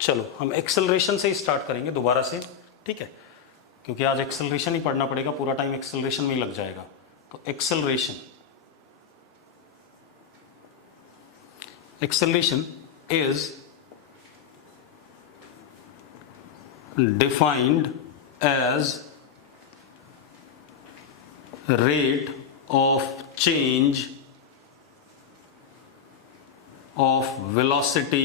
चलो हम एक्सेलरेशन से ही स्टार्ट करेंगे दोबारा से, ठीक है, क्योंकि आज एक्सेलरेशन ही पढ़ना पड़ेगा, पूरा टाइम एक्सेलरेशन में ही लग जाएगा। तो acceleration is defined as rate of change of velocity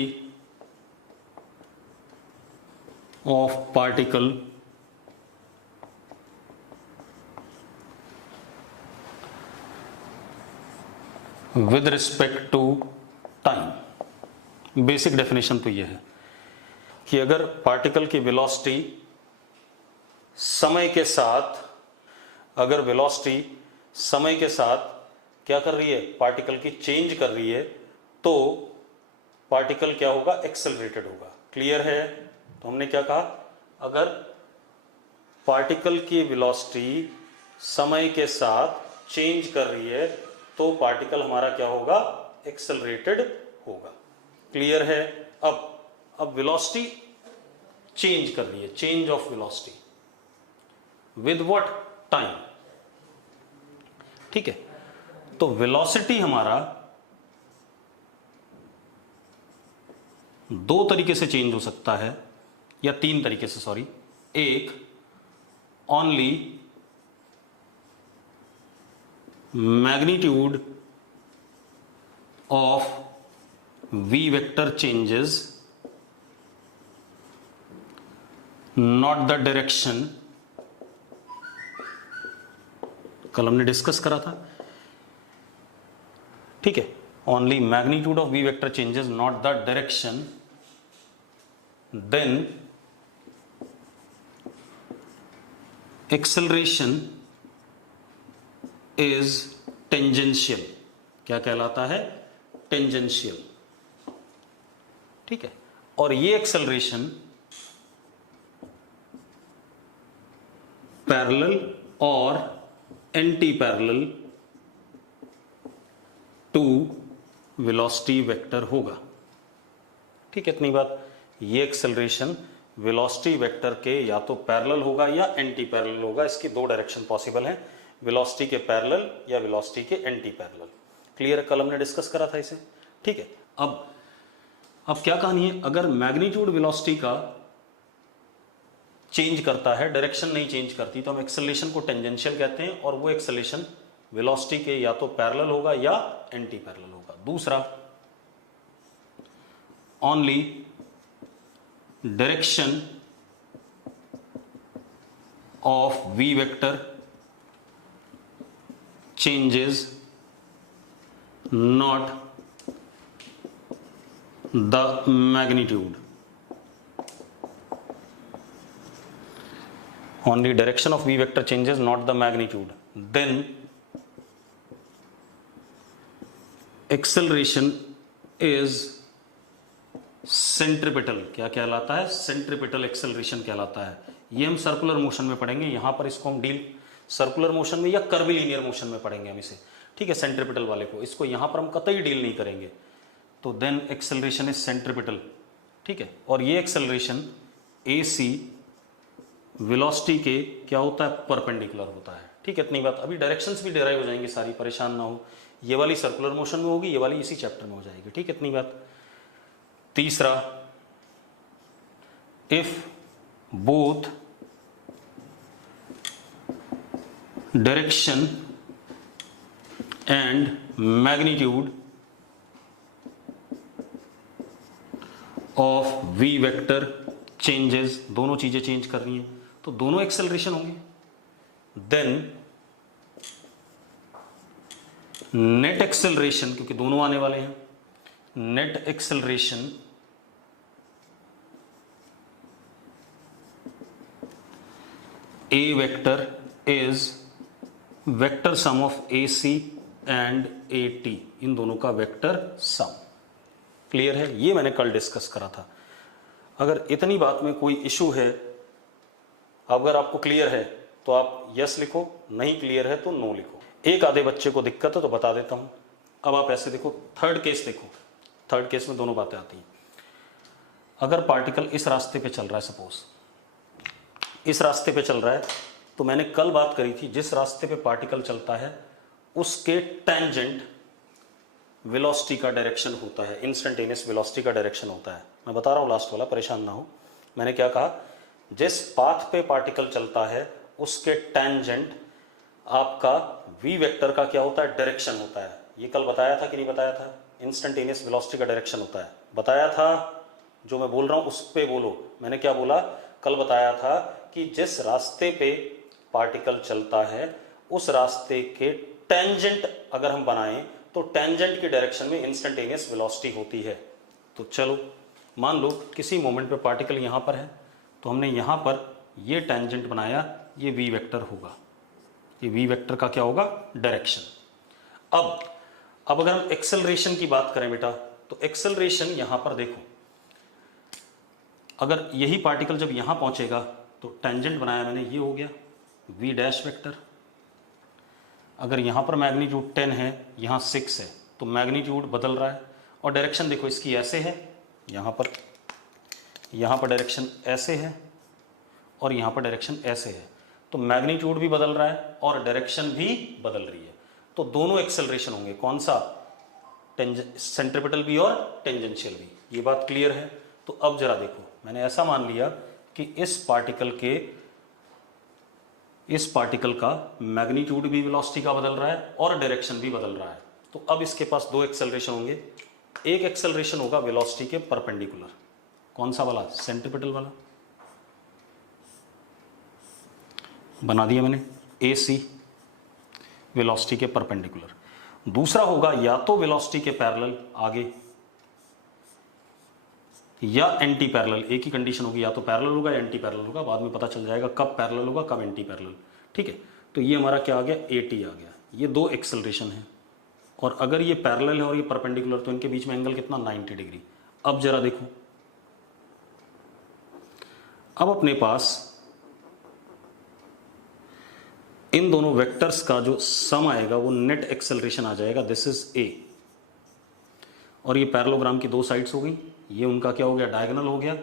of particle with respect to time। Basic definition तो यह है कि अगर पार्टिकल की वेलोसिटी समय के साथ, अगर वेलोसिटी समय के साथ क्या कर रही है, पार्टिकल की चेंज कर रही है, तो पार्टिकल क्या होगा, एक्सेलरेटेड होगा। क्लियर है? तो हमने क्या कहा, अगर पार्टिकल की वेलोसिटी समय के साथ चेंज कर रही है तो पार्टिकल हमारा क्या होगा, एक्सेलरेटेड होगा। क्लियर है? अब वेलोसिटी चेंज कर रही है, change of velocity with what, time. ठीक है, तो वेलोसिटी हमारा दो तरीके से चेंज हो सकता है, या तीन तरीके से, सॉरी। एक, only magnitude of V vector changes, not the direction. कल हमने डिस्कस करा था, ठीक है, only magnitude of V vector changes not the direction, then acceleration is tangential. क्या कहलाता है, टेंजेंशियल। ठीक है, और ये एक्सेलरेशन पैरेलल और anti parallel to velocity vector होगा। ठीक है, इतनी बात। ये एक्सेलरेशन वेलोसिटी वेक्टर के या तो पैरेलल होगा या एंटी पैरेलल होगा। इसकी दो डायरेक्शन पॉसिबल हैं, वेलोसिटी के पैरेलल या वेलोसिटी के एंटी पैरेलल। क्लियर? कल हमने डिस्कस करा था इसे। ठीक है, अब क्या कहानी है, अगर मैग्नीट्यूड वेलोसिटी का चेंज करता है, डायरेक्शन नहीं चेंज करती, तो हम एक्सेलरेशन को टेंजेंशियल कहते हैं, और वो एक्सेलरेशन वेलोसिटी के या तो पैरेलल होगा या एंटी पैरेलल होगा। दूसरा, only direction of V vector changes, not the magnitude. Only direction of v vector changes, not the magnitude. Then acceleration is centripetal। क्या कहलाता है, सेंट्रिपिटल एक्सेलरेशन कहलाता है। ये हम सर्कुलर मोशन में पढ़ेंगे, यहां पर इसको हम डील सर्कुलर मोशन में या कर्विलिनियर मोशन में पढ़ेंगे हम इसे। ठीक है, सेंट्रिपिटल वाले को, इसको यहां पर हम कतई डील नहीं करेंगे। तो देन एक्सेलरेशन इज सेंट्रिपिटल। ठीक है, और ये एक्सेलरेशन AC वेलोसिटी के क्या होता है, परपेंडिकुलर होता है। ठीक है, इतनी बात। अभी डायरेक्शंस भी डिराइव हो जाएंगी सारी, परेशान ना हो। ये वाली सर्कुलर मोशन में होगी, ये वाली इसी चैप्टर में हो जाएगी। ठीक है, इतनी बात। तीसरा, if both direction and magnitude of V vector changes, दोनों चीजें चेंज कर रही हैं, तो दोनों एक्सेलरेशन होंगे। देन नेट एक्सेलरेशन, क्योंकि दोनों आने वाले हैं, net acceleration A vector is vector sum of AC and AT, इन दोनों का वेक्टर सम। क्लियर है? ये मैंने कल डिस्कस करा था। अगर इतनी बात में कोई इशू है, अगर आपको क्लियर है तो आप यस लिखो, नहीं क्लियर है तो नो लिखो। एक आधे बच्चे को दिक्कत है तो बता देता हूं। अब आप ऐसे देखो, थर्ड केस देखो, थर्ड केस में दोनों बातें आती हैं। अगर पार्टिकल इस रास्ते पे चल रहा है, सपोज इस रास्ते पे चल रहा है, तो मैंने कल बात करी थी जिस रास्ते पे पार्टिकल चलता है उसके टेंजेंट वेलोसिटी का डायरेक्शन होता है, इंस्टेंटेनियस वेलोसिटी का डायरेक्शन होता है। मैं बता रहा हूँ लास्ट वाला, परेशान ना हो। मैंने क्या कहा, जिस पाथ पे पार्टिकल चलता है उसके टेंजेंट आपका v वेक्टर का क्या होता है, डायरेक्शन होता है। ये कल बताया था कि नहीं बताया था? इंस्टेंटेनियस वेलोसिटी का डायरेक्शन होता है, बताया था। जो मैं बोल रहा हूं उस पे बोलो। मैंने क्या बोला, कल बताया था कि जिस रास्ते पे पार्टिकल चलता है उस रास्ते के टेंजेंट अगर हम बनाएं तो टेंजेंट की डायरेक्शन में इंस्टेंटेनियस वेलोसिटी होती है। तो चलो मान लो किसी मोमेंट पे पार्टिकल यहां पर है, तो हमने यहां पर ये टेंजेंट बनाया, ये v वेक्टर होगा, ये v वेक्टर का क्या होगा, डायरेक्शन। अब अगर हम एक्सेलरेशन की बात करें बेटा, तो एक्सेलरेशन यहां पर देखो, अगर यही पार्टिकल जब यहां पहुंचेगा तो टेंजेंट बनाया मैंने, ये हो गया v डैश वेक्टर। अगर यहां पर मैग्नीट्यूड 10 है, यहां 6 है, तो मैग्नीट्यूड बदल रहा है और डायरेक्शन देखो इसकी ऐसे है, यहां पर डायरेक्शन ऐसे है और यहां पर डायरेक्शन ऐसे है, तो मैग्नीट्यूड भी बदल रहा है और डायरेक्शन भी बदल रही है। तो दोनों एक्सेलरेशन होंगे, कौन सा, सेंट्रिपिटल भी और टेंजेंशियल भी। ये बात क्लियर है? तो अब जरा देखो, मैंने ऐसा मान लिया कि इस पार्टिकल का मैग्नीट्यूड भी वेलोसिटी का बदल रहा है और डायरेक्शन भी बदल रहा है। तो अब इसके पास दो एक्सेलरेशन होंगे। एक एक्सेलरेशन होगा वेलोसिटी के परपेंडिकुलर, कौन सा वाला, सेंट्रिपिटल वाला, बना दिया मैंने, AC वेलोसिटी के परपेंडिकुलर। दूसरा होगा या तो वेलोसिटी के पैरेलल आगे या एंटी पैरेलल। एक ही कंडीशन होगी, या तो पैरेलल होगा या एंटी पैरेलल होगा। बाद में पता चल जाएगा कब पैरेलल होगा कब एंटी पैरेलल। ठीक है, तो ये हमारा क्या आ गया, AT आ गया। ये दो एक्सेलरेशन है और अगर ये पैरेलल है और ये परपेंडिकुलर तो इनके बीच में एंगल कितना, 90 डिग्री। अब जरा देखो, अब अपने पास इन दोनों वेक्टर्स का जो सम आएगा वो नेट एक्सेलरेशन आ जाएगा, दिस इज A। और ये पैरेललोग्राम की दो साइड्स हो गई, ये उनका क्या हो गया, डायगोनल हो गया।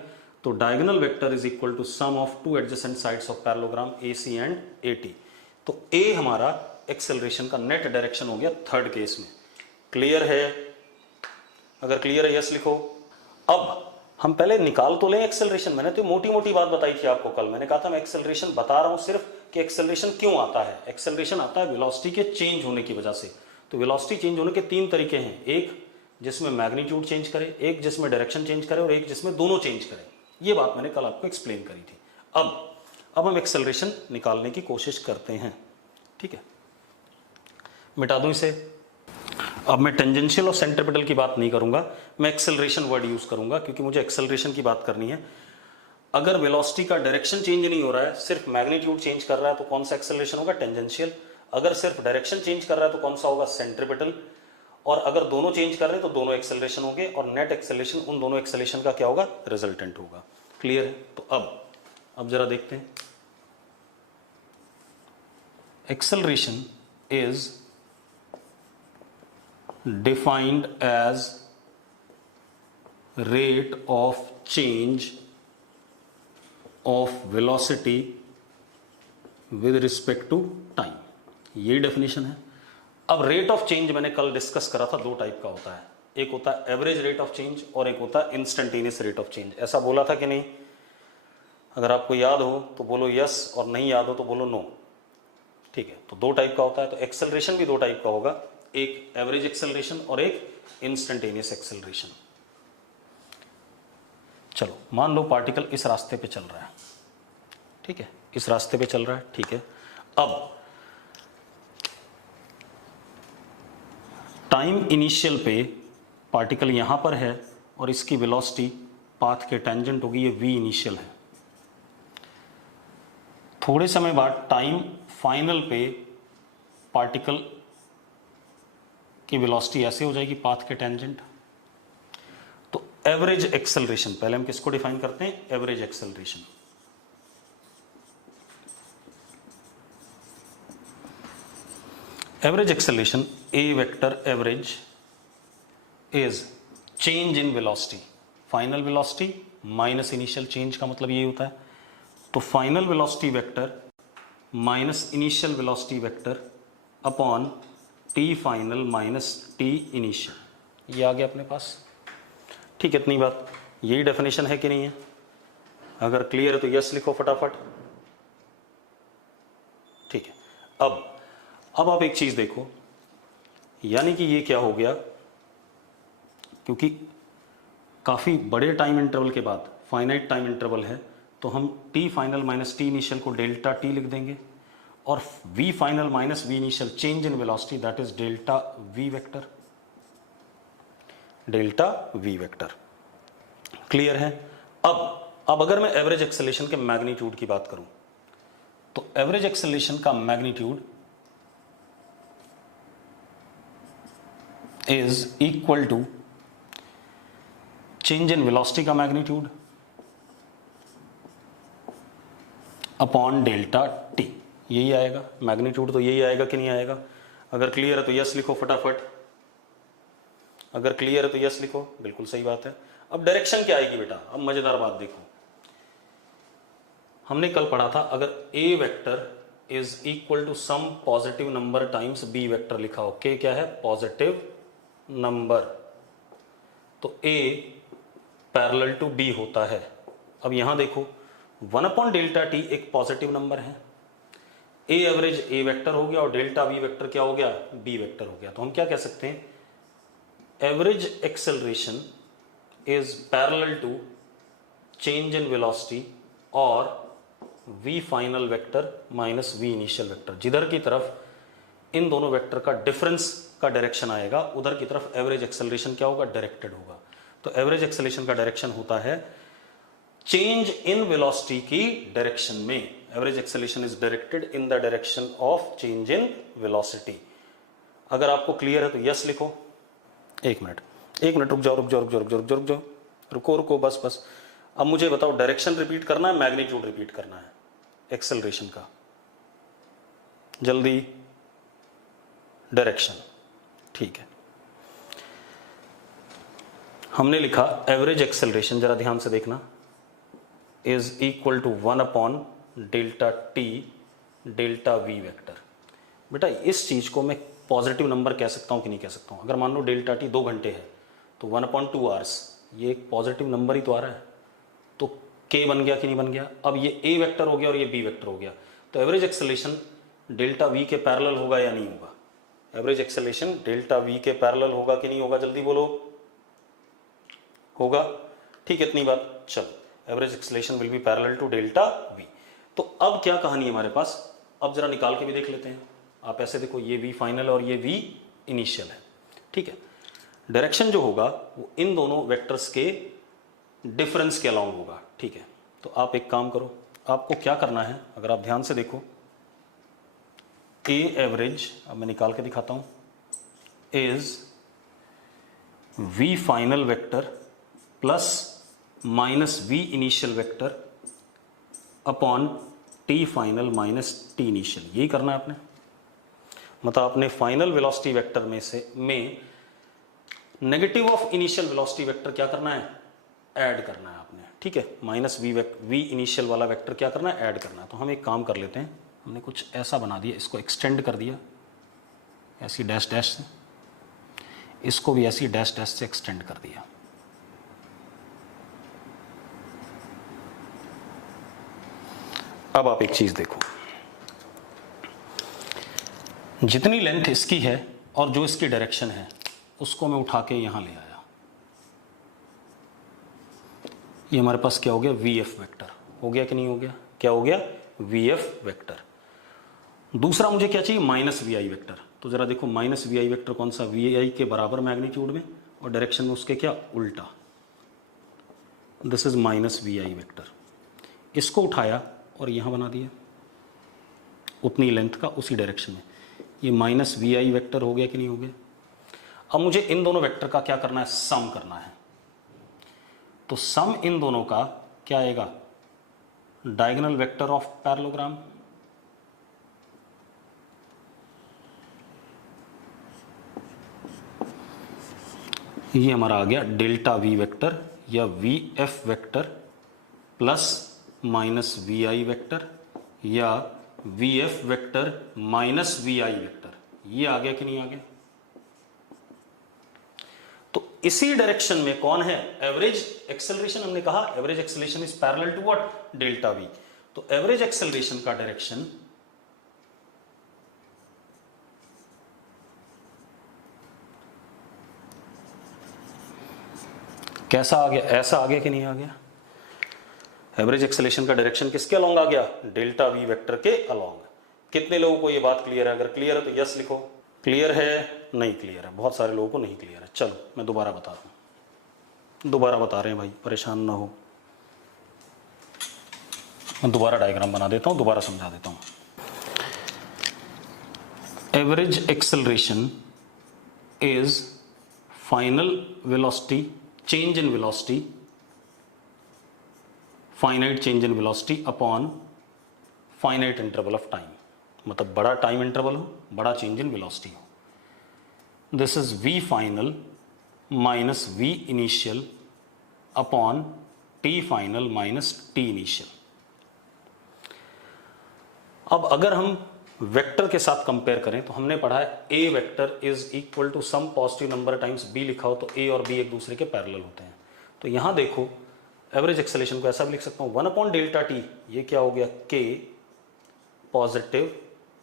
तो diagonal vector is equal to sum of two adjacent sides of parallelogram AC and AT। तो A हमारा एक्सेलरेशन का नेट डायरेक्शन हो गया थर्ड केस में। क्लियर है? अगर क्लियर है यस लिखो। अब हम पहले निकाल तो लें एक्सेलरेशन। मैंने तो मोटी मोटी बात बताई थी आपको कल, मैंने कहा था मैं एक्सेलरेशन बता रहा हूं सिर्फ कि एक्सेलरेशन क्यों आता है। एक्सेलरेशन आता है वेलोसिटी के चेंज होने की वजह से। तो वेलोसिटी चेंज होने के तीन तरीके हैं, एक जिसमें मैग्नीट्यूड चेंज करे, एक जिसमें डायरेक्शन चेंज करे और एक जिसमें दोनों चेंज करे। ये बात मैंने कल आपको एक्सप्लेन करी थी। अब हम एक्सेलरेशन निकालने की कोशिश करते हैं। ठीक है, मिटा दूं इसे। अब मैं टेंजेंशियल और सेंट्रिपिटल की बात नहीं करूंगा, मैं एक्सेलरेशन वर्ड यूज करूंगा क्योंकि मुझे एक्सेलरेशन की बात करनी है। अगर वेलोसिटी का डायरेक्शन चेंज नहीं हो रहा है, सिर्फ मैग्नीट्यूड चेंज कर रहा है, तो कौन सा एक्सेलरेशन होगा, टेंजेंशियल। अगर सिर्फ डायरेक्शन चेंज कर रहा है तो कौन सा होगा, सेंट्रिपिटल। और अगर दोनों चेंज कर रहे हैं तो दोनों एक्सेलरेशन होंगे और नेट एक्सेलरेशन उन दोनों एक्सेलरेशन का क्या होगा, रिजल्टेंट होगा। क्लियर है? तो अब जरा देखते हैं। Acceleration is defined as rate of change of velocity with respect to time। ये डेफिनेशन है। अब रेट ऑफ चेंज मैंने कल डिस्कस करा था, दो टाइप का होता है, एक होता है एवरेज रेट ऑफ चेंज और एक होता है इंस्टेंटेनियस रेट ऑफ चेंज। ऐसा बोला था कि नहीं? अगर आपको याद हो तो बोलो यस और नहीं याद हो तो बोलो नो। ठीक है, तो दो टाइप का होता है। तो एक्सेलरेशन भी दो टाइप का होगा, एक एवरेज एक्सेलरेशन और एक इंस्टेंटेनियस एक्सेलरेशन। चलो मान लो पार्टिकल इस रास्ते पे चल रहा है, ठीक है, इस रास्ते पे चल रहा है, ठीक है। अब टाइम इनिशियल पे पार्टिकल यहां पर है और इसकी वेलोसिटी पाथ के टेंजेंट होगी, ये v इनिशियल है। थोड़े समय बाद टाइम फाइनल पे पार्टिकल की वेलोसिटी ऐसे हो जाएगी पाथ के टेंजेंट। तो एवरेज एक्सेलरेशन, पहले हम किसको डिफाइन करते हैं, average acceleration. Average acceleration, A vector average is change in velocity, final velocity minus initial change का मतलब यही होता है। तो final velocity vector minus initial velocity vector upon T final minus T initial, ये आ गया अपने पास। ठीक है, इतनी बात, यही डेफिनेशन है कि नहीं है? अगर क्लियर है तो यस लिखो फटाफट। ठीक है, अब आप एक चीज देखो, यानी कि ये क्या हो गया, क्योंकि काफी बड़े टाइम इंटरवल के बाद फाइनाइट टाइम इंटरवल है, तो हम T final minus T initial को डेल्टा टी लिख देंगे, और V final minus V initial change in velocity that is delta V vector, delta V vector. Clear है? अब अगर मैं एवरेज एक्सेलरेशन के मैग्नीट्यूड की बात करूं, तो एवरेज एक्सेलरेशन का magnitude is equal to change in velocity का मैग्नीट्यूड अपॉन डेल्टा टी, यही आएगा मैग्नीट्यूड, तो यही आएगा कि नहीं आएगा? अगर क्लियर है तो यस लिखो फटाफट, अगर क्लियर है तो यस लिखो, बिल्कुल सही बात है। अब डायरेक्शन क्या आएगी बेटा? अब मजेदार बात देखो, हमने कल पढ़ा था अगर A vector is equal to some positive number times B vector लिखा हो, के क्या है? पॉजिटिव नंबर, तो ए पैरेलल टू बी होता है। अब यहां देखो 1 अपॉन डेल्टा टी एक पॉजिटिव नंबर है, ए एवरेज ए वेक्टर हो गया और डेल्टा बी वेक्टर क्या हो गया? बी वेक्टर हो गया। तो हम क्या कह सकते हैं? Average acceleration is parallel to change in velocity और v final vector minus v initial vector, जिधर की तरफ इन दोनों वेक्टर का डिफरेंस का डायरेक्शन आएगा उधर की तरफ एवरेज एक्सेलरेशन क्या होगा? डायरेक्टेड होगा। तो एवरेज एक्सेलरेशन का डायरेक्शन होता है चेंज इन वेलोसिटी की डायरेक्शन में, average acceleration is directed in the direction of change in velocity. अगर आपको क्लियर है तो यस लिखो। एक मिनट रुक जाओ, रुको, बस। अब मुझे बताओ, डायरेक्शन रिपीट करना है, मैग्नीट्यूड रिपीट करना है एक्सेलरेशन का? जल्दी, डायरेक्शन। ठीक है, हमने लिखा एवरेज एक्सेलरेशन, जरा ध्यान से देखना, is equal to 1 upon delta T delta V vector. बेटा इस चीज को मैं पॉजिटिव नंबर कह सकता हूं कि नहीं कह सकता हूं? अगर मान लो डेल्टा टी 2 घंटे है तो 1 अपॉन 2 आवर्स, ये एक पॉजिटिव नंबर ही तो आ रहा है, तो के बन गया कि नहीं बन गया? अब ये ए वेक्टर हो गया और ये बी वेक्टर हो गया, तो एवरेज एक्सेलरेशन डेल्टा वी के पैरेलल होगा या नहीं होगा? एवरेज एक्सेलरेशन डेल्टा वी के पैरेलल होगा कि नहीं होगा? जल्दी बोलो, होगा। ठीक है, इतनी बात। चलो, average acceleration will be parallel to delta V. तो अब क्या कहानी है हमारे पास? अब जरा निकाल के भी देख लेते हैं। आप ऐसे देखो, ये वी फाइनल और ये वी इनिशियल है। ठीक है, डायरेक्शन जो होगा वो इन दोनों वेक्टर्स के डिफरेंस के अलाउंग होगा। ठीक है, तो आप एक काम करो, आपको क्या करना है, अगर आप ध्यान से देखो, ए एवरेज, अब मैं निकाल के दिखाता हूं, is V final vector plus minus V initial vector upon T final minus T initial, यही करना है आपने। मतलब आपने फाइनल वेलोसिटी वेक्टर में negative of initial velocity vector क्या करना है? ऐड करना है आपने। ठीक है, माइनस वी इनिशियल वाला वेक्टर क्या करना है? ऐड करना है। तो हम एक काम कर लेते हैं, हमने कुछ ऐसा बना दिया, इसको एक्सटेंड कर दिया ऐसी डैश डैश से, इसको भी ऐसी डैश डैश से एक्सटेंड कर दिया। अब आप एक चीज देखो, जितनी लेंथ इसकी है और जो इसकी डायरेक्शन है उसको मैं उठा के यहां ले आया, ये हमारे पास क्या हो गया? वी एफ वेक्टर हो गया कि नहीं हो गया? क्या हो गया? V F vector. दूसरा मुझे क्या चाहिए? Minus V I vector. तो जरा देखो, माइनस वी आई वेक्टर कौन सा? वी आई के बराबर मैग्नीट्यूड में और डायरेक्शन में उसके क्या? उल्टा। This is minus V I vector. इसको उठाया और यहां बना दिया उतनी लेंथ का, उसी डायरेक्शन में। ये माइनस वी आई वेक्टर हो गया कि नहीं हो गया? अब मुझे इन दोनों वेक्टर का क्या करना है? सम करना है। तो सम इन दोनों का क्या आएगा? Diagonal vector of parallelogram. ये हमारा आ गया डेल्टा वी वेक्टर, या V F vector plus minus V I vector या V F vector minus V I vector, ये आ गया कि नहीं आ गया? तो इसी डायरेक्शन में कौन है? Average acceleration. हमने कहा average acceleration is parallel to what? Delta V. तो एवरेज एक्सेलरेशन का डायरेक्शन कैसा आ गया? ऐसा आ गया कि नहीं आ गया? एवरेज एक्सेलरेशन का डायरेक्शन किसके अलोंग आ गया? डेल्टा वी वेक्टर के अलोंग। कितने लोगों को ये बात क्लियर है? अगर क्लियर है तो यस लिखो। क्लियर है? नहीं क्लियर है? बहुत सारे लोगों को नहीं क्लियर है। चलो मैं दोबारा बता रहा हूं, दोबारा बता रहे हैं भाई, परेशान ना हो। मैं दोबारा डायग्राम बना देता हूं, दोबारा समझा देता हूं। Average acceleration is final velocity, change in velocity, finite change in velocity upon finite interval of time. मतलब बड़ा टाइम इंटरवल हो, बड़ा चेंज इन वेलोसिटी हो। This is v final minus v initial upon t final minus t initial. अब अगर हम vector के साथ कंपेयर करें तो हमने पढ़ा है a vector is equal to some positive number times b लिखा हो तो a और b एक दूसरे के पैरेलल होते हैं। तो यहां देखो एवरेज एक्सेलरेशन को ऐसा भी लिख सकता हूं 1 अपॉन डेल्टा टी, ये क्या हो गया? k positive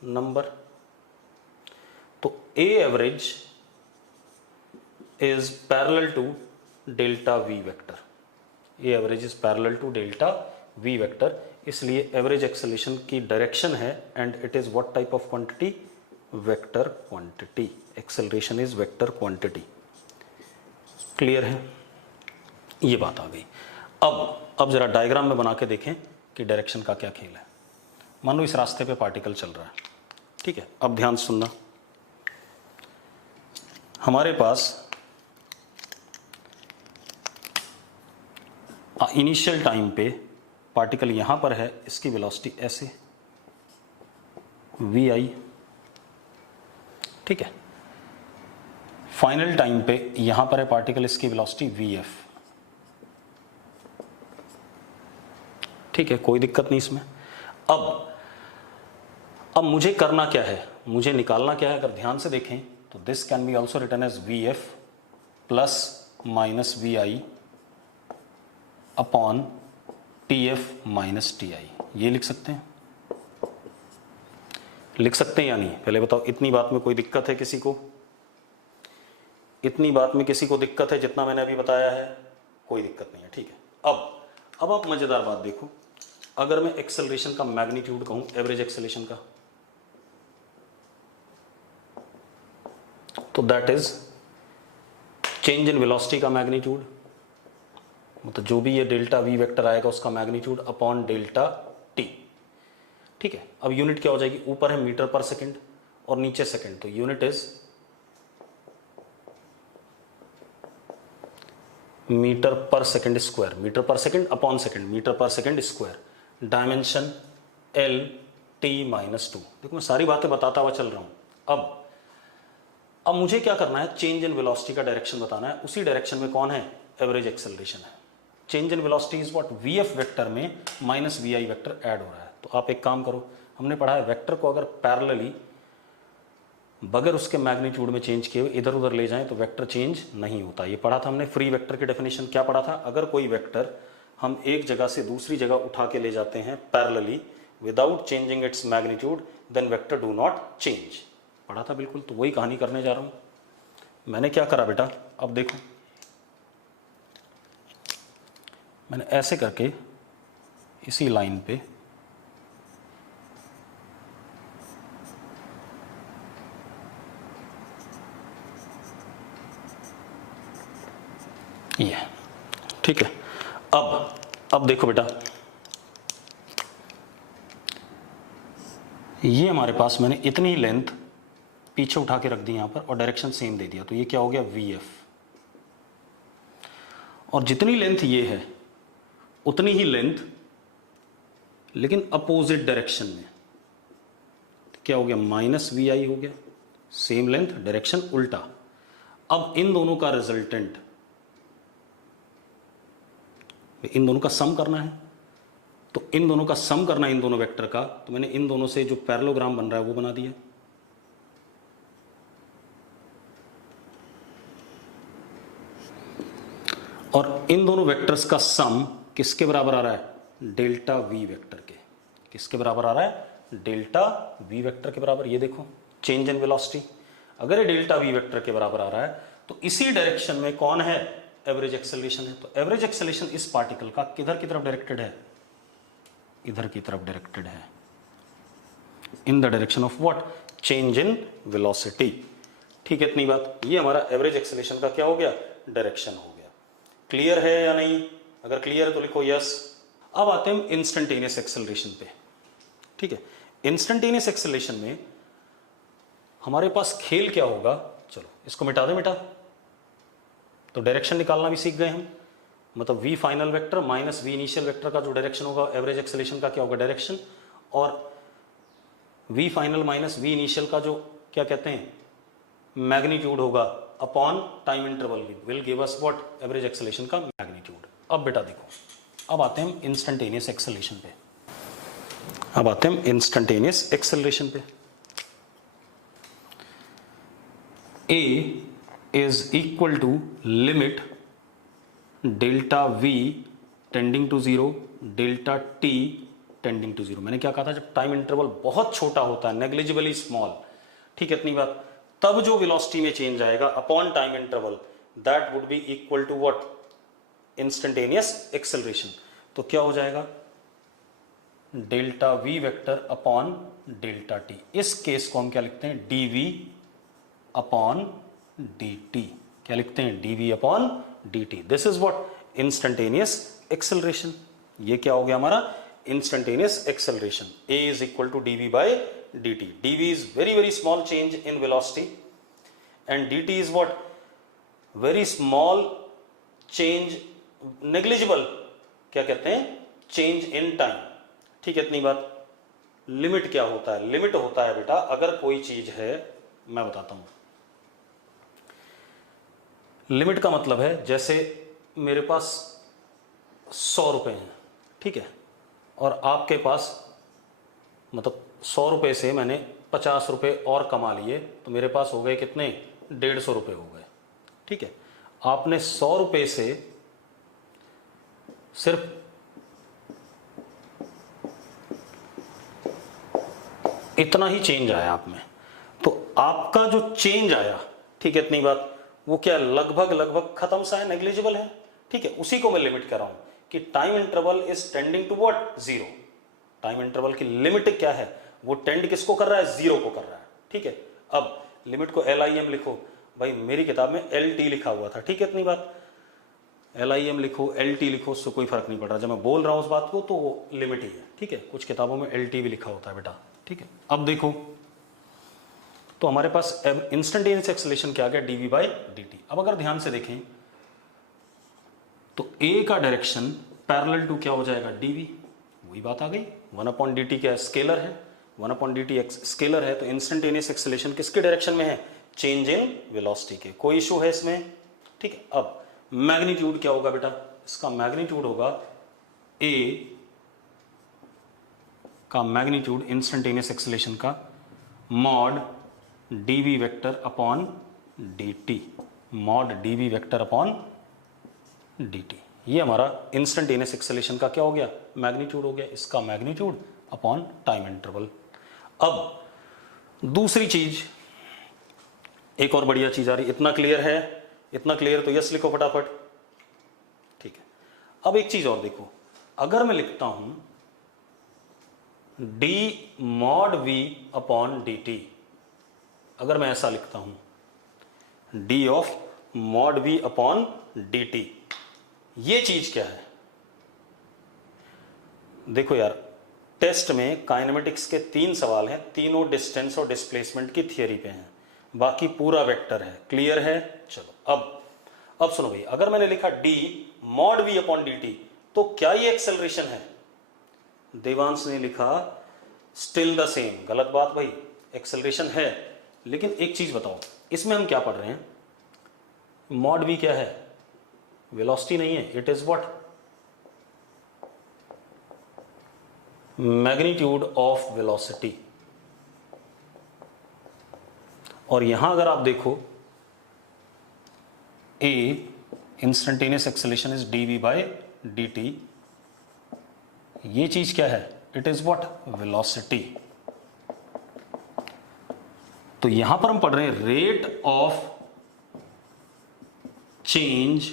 number. तो a average is parallel to delta v vector, a average is parallel to delta v vector. इसलिए एवरेज एक्सेलरेशन की डायरेक्शन है and it is what type of quantity? Vector quantity. Acceleration is vector quantity. Clear है? ये बात आ गई। अब जरा diagram में बना के देखें कि डायरेक्शन का क्या खेल है। मान लो इस रास्ते पे पार्टिकल चल रहा है, ठीक है? अब ध्यान सुनना, हमारे पास इनिशियल टाइम पे पार्टिकल यहां पर है, इसकी वेलोसिटी ऐसे वी आई, ठीक है? फाइनल टाइम पे यहां पर है पार्टिकल, इसकी वेलोसिटी वी एफ, ठीक है? कोई दिक्कत नहीं इसमें। अब मुझे करना क्या है? मुझे निकालना क्या है? अगर ध्यान से देखें तो this can be also written as V F plus minus V I upon T F minus T I. ये लिख सकते हैं? लिख सकते हैं या नहीं? पहले बताओ, इतनी बात में कोई दिक्कत है किसी को? इतनी बात में किसी को दिक्कत है जितना मैंने अभी बताया है? कोई दिक्कत नहीं है, ठीक है? अब आप मजेदार बात देखो, अगर मैं एक्सेलरेशन का मैग्नीट्यूड कहूं, एवरेज एक्सेलरेशन का, तो that is change in velocity का मैग्नीट्यूड, मतलब जो भी ये डेल्टा वी वेक्टर आएगा उसका मैग्नीट्यूड अपॉन डेल्टा टी, ठीक है? अब यूनिट क्या हो जाएगी? ऊपर है मीटर पर सेकंड और नीचे सेकंड, तो यूनिट इज मीटर पर सेकंड स्क्वायर, मीटर पर सेकंड अपॉन सेकंड, मीटर पर second square, dimension L T minus 2। देखो मैं सारी बातें बताता हुआ चल रहा हूं। अब मुझे क्या करना है? चेंज इन वेलोसिटी का डायरेक्शन बताना है। उसी डायरेक्शन में कौन है? एवरेज एक्सेलरेशन है। Change in velocity is what? V F vector में minus V I vector add हो रहा है। तो आप एक काम करो, हमने पढ़ा है वेक्टर को अगर पैरेलली बगैर उसके मैग्नीट्यूड में चेंज किए इधर उधर ले जाएं तो वेक्टर चेंज नहीं होता। ये पढ़ा था हमने फ्री वेक्टर की डेफिनेशन। क्या पढ़ा था? अगर कोई वेक्टर हम एक जगह से दूसरी जगह उठा के ले जाते हैं parallelly without changing its magnitude, then vector do not change. पढ़ा था बिल्कुल। तो वही कहानी करने जा रहा हूं। मैंने क्या करा बेटा? अब देखो, मैंने ऐसे करके इसी लाइन पे ये, ठीक है? अब देखो बेटा, ये हमारे पास मैंने इतनी लेंथ पीछे उठा के रख दी यहां पर और डायरेक्शन सेम दे दिया, तो ये क्या हो गया? V F. और जितनी लेंथ ये है उतनी ही लेंथ लेकिन अपोजिट डायरेक्शन में, तो क्या हो गया? माइनस वी आई हो गया। सेम लेंथ, डायरेक्शन उल्टा। अब इन दोनों का रिजल्टेंट इन दोनों का सम करना है, तो इन दोनों का सम करना है इन दोनों वेक्टर का, तो मैंने इन दोनों से जो पैरेललोग्राम बन रहा है वो बना दिया। और इन दोनों वेक्टर्स का सम किसके बराबर आ रहा है? डेल्टा वी वेक्टर के। किसके बराबर आ रहा है? डेल्टा वी वेक्टर के बराबर। ये देखो चेंज इन वेलोसिटी, अगर ये डेल्टा वी वेक्टर के बराबर आ रहा है तो इसी डायरेक्शन में कौन है? एवरेज एक्सेलरेशन है। तो एवरेज एक्सेलरेशन इस पार्टिकल का किधर की तरफ डायरेक्टेड है? इधर की तरफ डायरेक्टेड है, in the direction of what? Change in velocity. ठीक है, इतनी बात। ये हमारा एवरेज एक्सेलरेशन का क्या हो गया? डायरेक्शन हो गया। क्लियर है या नहीं? अगर क्लियर है तो लिखो यस। अब आते हैं इंस्टेंटेनियस एक्सेलरेशन पे। ठीक है, इंस्टेंटेनियस एक्सेलरेशन में हमारे पास खेल क्या होगा? चलो इसको मिटा दे बेटा। तो डायरेक्शन निकालना भी सीख गए हम, मतलब v final vector minus v initial vector का जो डायरेक्शन होगा एवरेज एक्सेलरेशन का क्या होगा? डायरेक्शन। और v final minus v initial का जो क्या कहते हैं? मैग्नीट्यूड होगा upon time interval will give us what? Average acceleration का मैग्नीट्यूड। अब बेटा देखो, अब आते हैं इंस्टेंटेनियस एक्सेलरेशन पे। अब आते हैं इंस्टेंटेनियस एक्सेलरेशन पे। a is equal to limit delta v tending to zero, delta t tending to zero. मैंने क्या कहा था? जब टाइम इंटरवल बहुत छोटा होता है, नेग्लिजिबली स्मॉल, ठीक है, इतनी बात, तब जो वेलोसिटी में चेंज आएगा upon time interval, that would be equal to what? Instantaneous acceleration. तो क्या हो जाएगा? Delta v vector upon delta t। इस केस को हम क्या लिखते हैं? dv upon dt। क्या लिखते हैं? dv upon dt। This is what? Instantaneous acceleration. ये क्या हो गया हमारा? Instantaneous acceleration. a is equal to dv by dt। dv is very very small change in velocity and dt is what? Very small change, negligible, क्या कहते हैं? change in time। ठीक है, इतनी बात। लिमिट क्या होता है? लिमिट होता है बेटा, अगर कोई चीज है, मैं बताता हूं। लिमिट का मतलब है जैसे मेरे पास 100 रुपए हैं, ठीक है, और आपके पास मतलब 100 रुपए से मैंने 50 रुपए और कमा लिए, तो मेरे पास हो गए कितने? 150 रुपए हो गए। ठीक है, आपने 100 रुपए से सिर्फ इतना ही चेंज आया आप में, तो आपका जो चेंज आया, ठीक है, इतनी बात, वो क्या लगभग लगभग खत्म सा है, नेग्लिजिबल है। ठीक है, उसी को मैं लिमिट कर रहा हूं कि time interval is tending to what? Zero. Time interval की लिमिट क्या है? वो टेंड किसको कर रहा है? जीरो को कर रहा है। ठीक है, अब लिमिट को LIM लिखो। भाई मेरी किताब में LT लिखा हुआ था, ठीक है, इतनी बात। LIM लिखो, LT लिखो, उससे कोई फर्क नहीं पड़ रहा। जब मैं बोल रहा हूं उस बात को तो वो लिमिट ही है। ठीक है, कुछ किताबों में LT भी लिखा होता है बेटा। ठीक है, अब देखो तो हमारे पास इंस्टेंटेनियस एक्सेलरेशन क्या आ गया? dv by dt। अब अगर ध्यान से देखें तो a का डायरेक्शन पैरेलल टू क्या हो जाएगा? dv। वही बात आ गई, 1/dt क्या स्केलर है? 1/dt स्केलर है, तो इंस्टेंटेनियस एक्सेलरेशन किसके डायरेक्शन में है? चेंज इन वेलोसिटी के। कोई इशू है इसमें? ठीक है, अब मैग्नीट्यूड क्या होगा बेटा? इसका मैग्नीट्यूड होगा a का मैग्नीट्यूड इंस्टेंटेनियस एक्सेलरेशन का mod dv vector upon dt। Mod dv vector upon dt। ये हमारा इंस्टेंटेनियस एक्सेलरेशन का क्या हो गया? मैग्नीट्यूड हो गया। इसका मैग्नीट्यूड अपॉन टाइम इंटरवल। अब दूसरी चीज, एक और बढ़िया चीज आ रही। इतना क्लियर है? इतना क्लियर तो यस लिखो फटाफट। ठीक है, अब एक चीज और देखो, अगर मैं लिखता हूं d mod v upon dt, अगर मैं ऐसा लिखता हूं d of mod v upon dt, ये चीज क्या है? देखो यार, टेस्ट में काइनेमेटिक्स के 3 सवाल हैं, तीनों डिस्टेंस और डिस्प्लेसमेंट की थियरी पे हैं, बाकी पूरा वेक्टर है। क्लियर है? चलो अब सुनो भाई, अगर मैंने लिखा d mod v upon dt, तो क्या ये एक्सेलरेशन है? देवांश ने लिखा स्टिल द सेम। गलत बात भाई, एक्सेलरेशन है, लेकिन एक चीज बताओ, इसमें हम क्या पढ़ रहे हैं? मॉड v क्या है? वेलोसिटी नहीं है, it is what? Magnitude of velocity. और यहां अगर आप देखो a instantaneous acceleration is dv by dt, ये चीज क्या है? It is what? वेलोसिटी। तो यहां पर हम पढ़ रहे हैं rate of change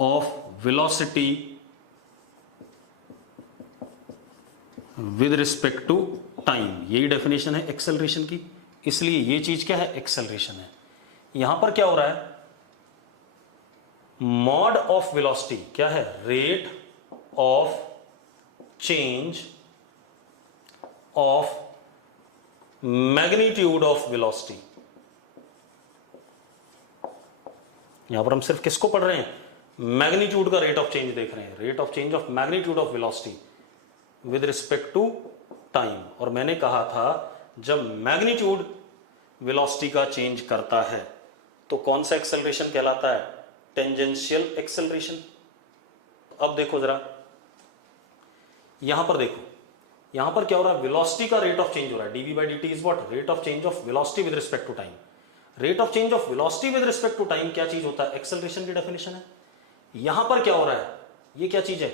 of velocity with respect to time. यही डेफिनेशन है एक्सेलरेशन की, इसलिए ये चीज क्या है? एक्सेलरेशन है। यहां पर क्या हो रहा है? मॉड ऑफ वेलोसिटी क्या है? Rate of change of magnitude of velocity. यहां पर हम सिर्फ किसको पढ़ रहे हैं? मैग्नीट्यूड का रेट ऑफ चेंज देख रहे हैं। Rate of change of magnitude of velocity with respect to time. और मैंने कहा था जब मैग्नीट्यूड वेलोसिटी का चेंज करता है तो कौन सा एक्सेलरेशन कहलाता है? Tangential acceleration. अब देखो जरा, यहां पर देखो, यहां पर क्या हो रहा है? वेलोसिटी का रेट ऑफ चेंज हो रहा है। dv by dt is what? Rate of change of velocity with respect to time. Rate of change of velocity with respect to time क्या चीज होता है? एक्सेलरेशन की डेफिनेशन है। यहां पर क्या हो रहा है? ये क्या चीज है?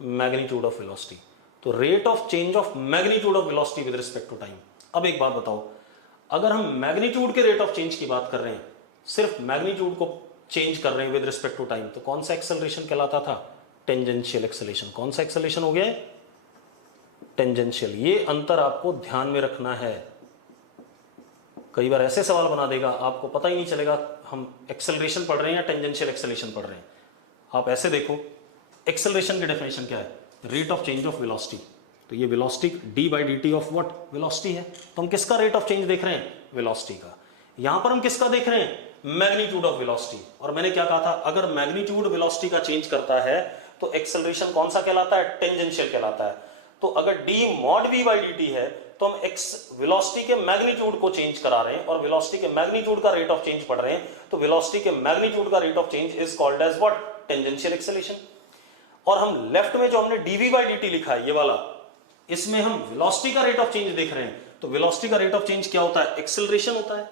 Magnitude of velocity. तो rate of change of magnitude of velocity with respect to time. अब एक बात बताओ, अगर हम मैग्नीट्यूड के रेट ऑफ चेंज की बात कर रहे हैं, सिर्फ मैग्नीट्यूड को चेंज कर रहे हैं विद रिस्पेक्ट टू टाइम, तो कौन सा एक्सेलरेशन कहलाता था? Tangential acceleration. कौन सा एक्सेलरेशन हो गया? टेंजेंशियल। ये अंतर आपको ध्यान में रखना है। कई बार ऐसे सवाल बना देगा, आपको पता ही नहीं चलेगा हम एक्सेलरेशन पढ़ रहे हैं या टेंजेंशियल एक्सेलरेशन पढ़ रहे हैं। आप ऐसे देखो, एक्सेलरेशन की डेफिनेशन क्या है? Rate of change of velocity. तो ये velocity d by dt of what? Velocity है। तो हम किसका रेट ऑफ चेंज देख रहे हैं? वेलोसिटी का। यहां पर हम किसका देख रहे हैं? Magnitude of velocity. और मैंने क्या कहा था? अगर मैग्नीट्यूड वेलोसिटी का चेंज करता है तो एक्सेलरेशन कौन सा कहलाता है? टेंजेंशियल कहलाता है। तो अगर d mod v by dt है तो हम वेलोसिटी के मैग्नीट्यूड को चेंज करा रहे हैं और वेलोसिटी के मैग्नीट्यूड का रेट ऑफ चेंज पढ़ रहे हैं, तो वेलोसिटी के मैग्नीट्यूड का rate of change is called as what? Tangential acceleration. और हम लेफ्ट में जो हमने dv बाई dt लिखा है, ये वाला, इसमें हम वेलोसिटी का रेट ऑफ चेंज देख रहे हैं। तो वेलोसिटी का रेट ऑफ चेंज क्या होता है? एक्सेलरेशन होता है।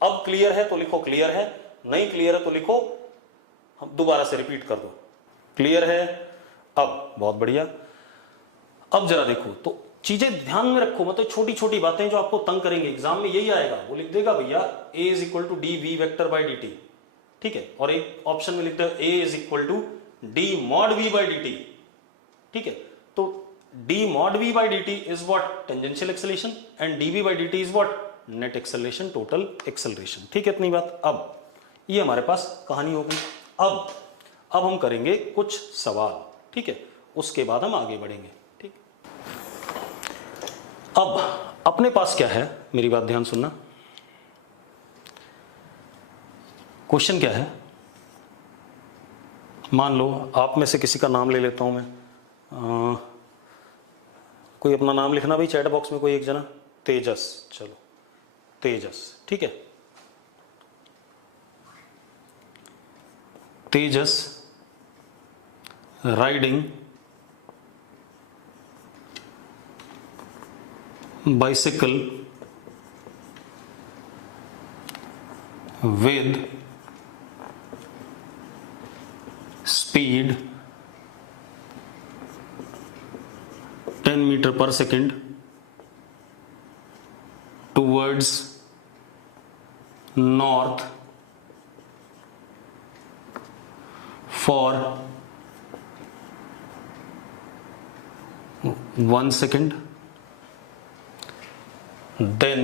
अब क्लियर है तो लिखो क्लियर है, नहीं क्लियर है तो लिखो, हम दोबारा से रिपीट कर दो। क्लियर है? अब बहुत बढ़िया। अब जरा देखो, तो चीजें ध्यान में रखो, मतलब छोटी छोटी बातें जो आपको तंग करेंगे। एग्जाम में यही आएगा, वो लिख देगा भैया a is equal to D V vector by D T, ठीक है। और एक ऑप्शन में लिखते हैं a is equal to D mod v by D T, ठीक है। तो d mod v by dt is what? Tangential acceleration, and dv by dt is what? Net acceleration, total acceleration, ठीक है। इतनी बात। अब ये हमारे पास कहानी हो गई। अब हम करेंगे कुछ सवाल, ठीक है, उसके बाद हम आगे बढ़ेंगे, ठीक। अब अपने पास क्या है, मेरी बात ध्यान सुनना। क्वेश्चन क्या है, मान लो आप में से किसी का नाम ले लेता हूं मैं। कोई अपना नाम लिखना भाई चैट बॉक्स में, कोई एक जना। तेजस, चलो तेजस, ठीक है। Tejas riding bicycle with speed 10 meter per second towards north for 1 second, then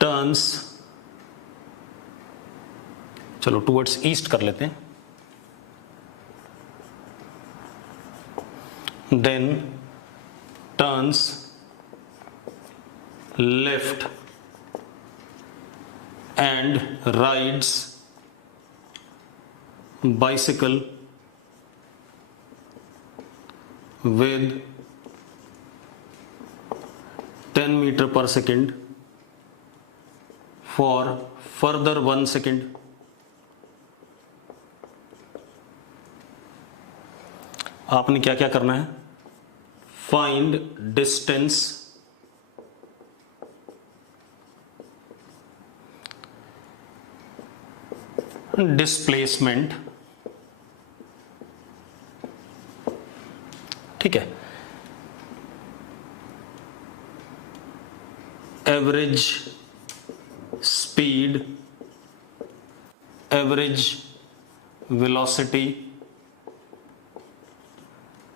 turns, चलो टूवर्ड्स ईस्ट कर लेते हैं, then turns left and rides bicycle with 10 meter per second for further 1 second, आपने क्या क्या करना है, फाइंड डिस्टेंस डिस्प्लेसमेंट, ठीक है, average speed, average velocity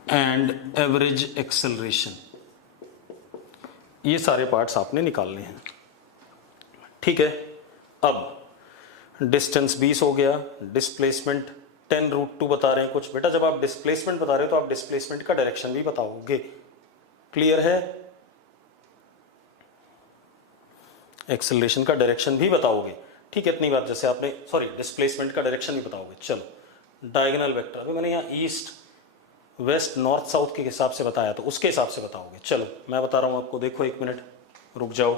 and average acceleration, ये सारे पार्ट्स आपने निकालने हैं, ठीक है। अब डिस्टेंस 20 हो गया, डिस्प्लेसमेंट 10√2 बता रहे हैं कुछ। बेटा जब आप डिस्प्लेसमेंट बता रहे हो तो आप डिस्प्लेसमेंट का डायरेक्शन भी बताओगे, क्लियर है, एक्सेलरेशन का डायरेक्शन भी बताओगे, ठीक है। इतनी बात, जैसे आपने सॉरी डिस्प्लेसमेंट का डायरेक्शन भी बताओगे। चलो डायगोनल वेक्टर, अभी मैंने यहाँ ईस्ट वेस्ट नॉर्थ साउथ के हिसाब से बताया तो उसके हिसाब से बताओगे। चलो मैं बता रहा हूं आपको, देखो एक मिनट रुक जाओ।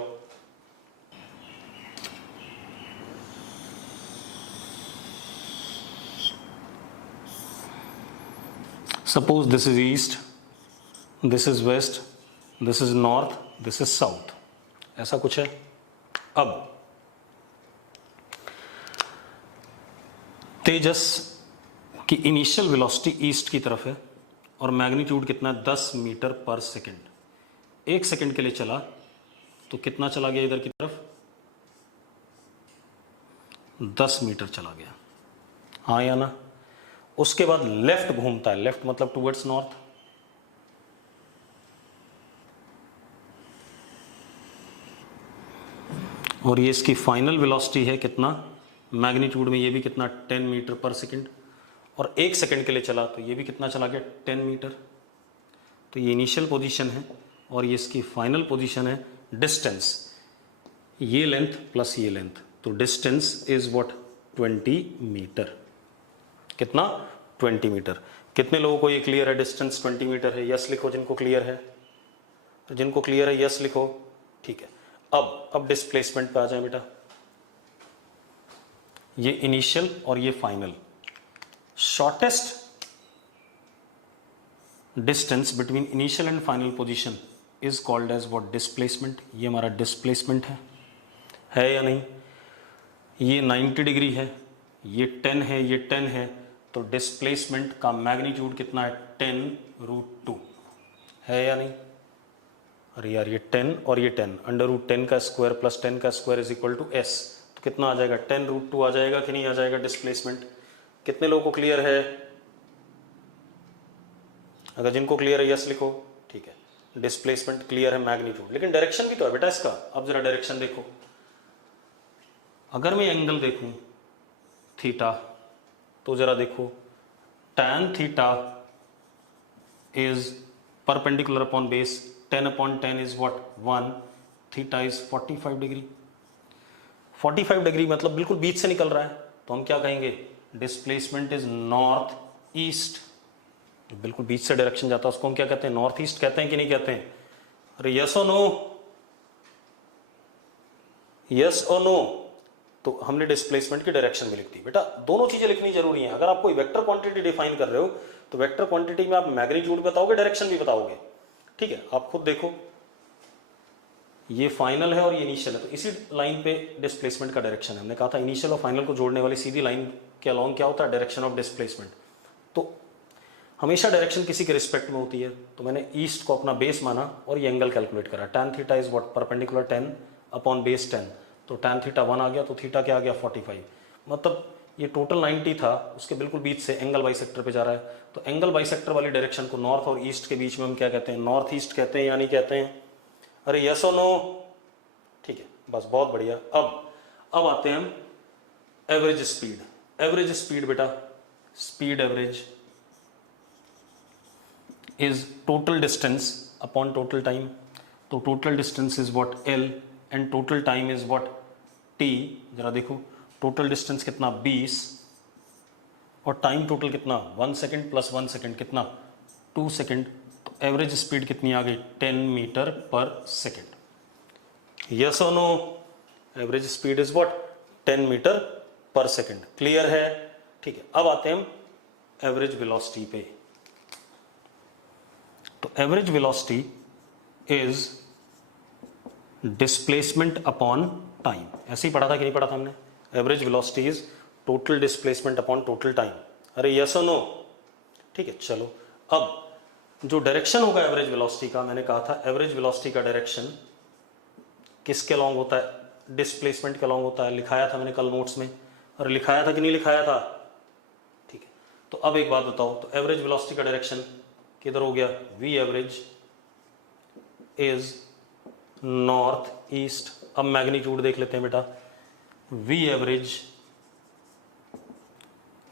Suppose this is east, this is west, this is north, this is south, ऐसा कुछ है। अब तेजस की इनिशियल वेलोसिटी ईस्ट की तरफ है और मैग्नीट्यूड कितना, 10 मीटर पर सेकेंड। 1 सेकेंड के लिए चला तो कितना चला गया इधर की तरफ, 10 मीटर चला गया, हाँ या ना। उसके बाद लेफ्ट घूमता है, लेफ्ट मतलब टुवर्ड्स नॉर्थ, और ये इसकी फाइनल वेलोसिटी है कितना, मैग्नीट्यूड में ये भी कितना, 10 मीटर पर सेकेंड, और 1 सेकेंड के लिए चला तो ये भी कितना चला गया, 10 मीटर। तो ये इनिशियल पोजीशन है और ये इसकी फाइनल पोजीशन है। डिस्टेंस, ये लेंथ प्लस ये लेंथ, तो डिस्टेंस इज व्हाट, 20 मीटर। कितना, 20 मीटर। कितने लोगों को ये क्लियर है, डिस्टेंस 20 मीटर है? यस लिखो जिनको क्लियर है, जिनको क्लियर है यस लिखो, ठीक है। अब डिस्प्लेसमेंट पे आ जाए बेटा, ये इनिशियल और ये final. Shortest distance between initial and final position is called as what, displacement. ये हमारा डिस्प्लेसमेंट है या नहीं? ये 90 डिग्री है, ये 10 है, ये 10 है, तो डिस्प्लेसमेंट का मैग्नीट्यूड कितना है, 10√2 है या नहीं? अरे यार ये 10 और ये 10, √10 का स्क्वायर प्लस 10 का square is equal to s, तो कितना आ जाएगा, 10√2 आ जाएगा कि नहीं आ जाएगा डिस्प्लेसमेंट? कितने लोगों को क्लियर है? अगर जिनको क्लियर है यस लिखो, ठीक है। डिस्प्लेसमेंट क्लियर है, मैग्नीट्यूड, लेकिन डायरेक्शन भी तो है बेटा इसका। अब जरा डायरेक्शन देखो, अगर मैं एंगल देखूं थीटा, तो जरा देखो tan theta is perpendicular upon base, 10/10 is what, 1, theta is 45 degree. 45 degree मतलब बिल्कुल बीच से निकल रहा है, तो हम क्या कहेंगे, डिस्प्लेसमेंट इज नॉर्थ ईस्ट। बिल्कुल बीच से डायरेक्शन जाता है उसको हम क्या कहते हैं, नॉर्थ ईस्ट कहते हैं कि नहीं कहते हैं? अरे yes or no, yes or no. तो हमने डिस्प्लेसमेंट की डायरेक्शन भी लिख दी। बेटा दोनों चीजें लिखनी जरूरी है। अगर आप कोई वेक्टर क्वांटिटी डिफाइन कर रहे हो तो वेक्टर क्वांटिटी में आप मैग्नीट्यूड बताओगे, डायरेक्शन भी बताओगे, ठीक है। आप खुद देखो, ये फाइनल है और ये इनिशियल है, तो इसी लाइन पे डिस्प्लेसमेंट का डायरेक्शन है। हमने कहा था इनिशियल और फाइनल को जोड़ने वाली सीधी लाइन के अलॉन्ग क्या होता है, डायरेक्शन ऑफ डिस्प्लेसमेंट। तो हमेशा डायरेक्शन किसी के रिस्पेक्ट में होती है, तो मैंने ईस्ट को अपना बेस माना और ये एंगल कैलकुलेट करा। tan theta is what, perpendicular 10 upon base 10, तो tan थीटा 1 आ गया, तो थीटा क्या आ गया, 45। मतलब ये टोटल 90 था, उसके बिल्कुल बीच से एंगल बाइसेक्टर पे जा रहा है, तो एंगल बाइसेक्टर वाली डायरेक्शन को नॉर्थ और ईस्ट के बीच में हम क्या कहते हैं, नॉर्थ ईस्ट कहते हैं या नहीं कहते हैं? अरे यस और नो, ठीक है, बस बहुत बढ़िया। अब आते हैं हम एवरेज स्पीड। एवरेज स्पीड बेटा, speed average is total distance upon total time. तो total distance is what, L, and total time is what, T। जरा देखो टोटल डिस्टेंस कितना, 20, और टाइम टोटल कितना, 1 सेकेंड प्लस 1 सेकेंड कितना, 2 सेकेंड। तो average speed कितनी आ गई, 10 metre per second. Yes or no? Average speed is what, 10 metre per second. Clear है, ठीक है। अब आते हैं हम एवरेज वेलोसिटी पे। Average velocity is displacement upon time, ऐसे ही पढ़ा था कि नहीं पढ़ा था हमने? Average velocity is total displacement upon total time. अरे यस और नो? ठीक है, चलो अब जो डायरेक्शन होगा एवरेज वेलोसिटी का, मैंने कहा था एवरेज वेलोसिटी का डायरेक्शन किसके अलॉन्ग होता है? डिस्प्लेसमेंट के अलॉन्ग होता है। लिखाया था मैंने कल नोट्स में, और लिखाया था कि नहीं लिखाया था? ठीक है, तो अब एक बात बताओ, तो एवरेज वेलोसिटी का डायरेक्शन किधर हो गया? V average is north east. अब मैग्नीट्यूड देख लेते हैं बेटा। वी एवरेज